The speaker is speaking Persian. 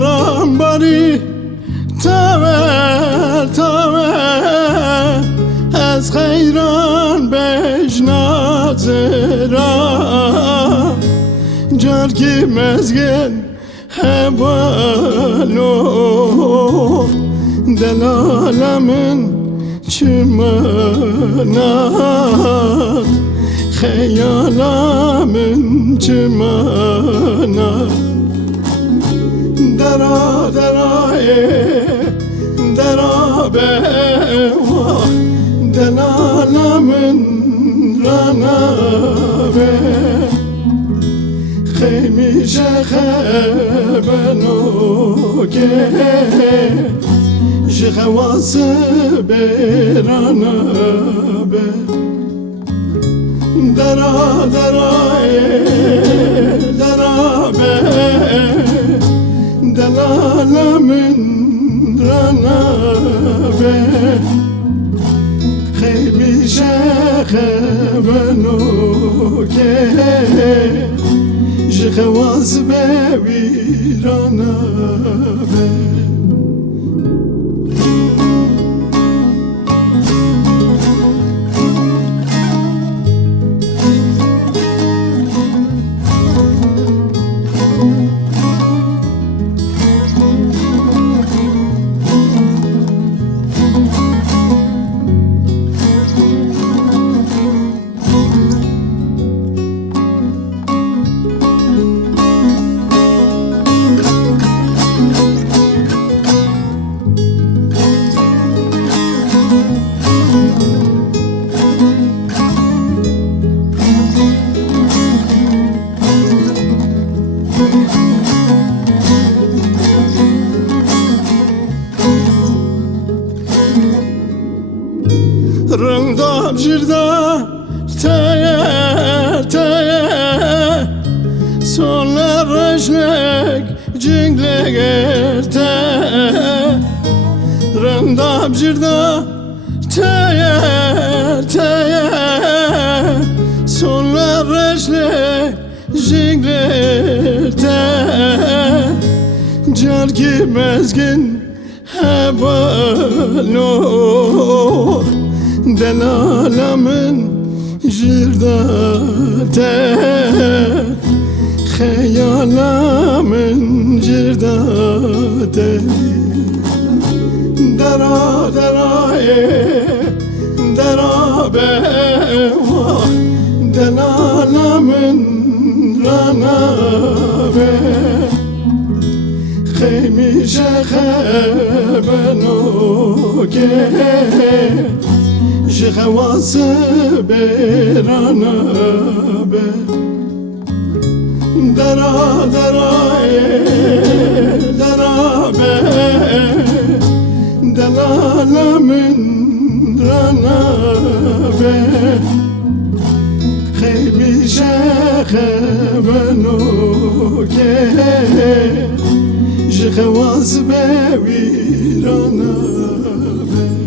باران باری تاوه از خیران بجناز را جرگی مزگن هوالو دلالمن چمنات خیالمن چمنات درا به دلالمن رانا به خیمی شخبنو که شخواس برانا به درا به دلالمن رانا به خیمی شخبنو که شخواس برانا به رنگداب جردا تایه سونlar رجلک جنگلگرته رنگداب جردا تایه سونlar رجلک جنگلگرته جرگی مزگن هوالو دلالمن جرداته خیالمن جرداته درا به دلالمن رانا به خیمی شخبنو که شخواس برانا به درا به دلالمن رانا به خیمی شخبنو که شخواس برانا به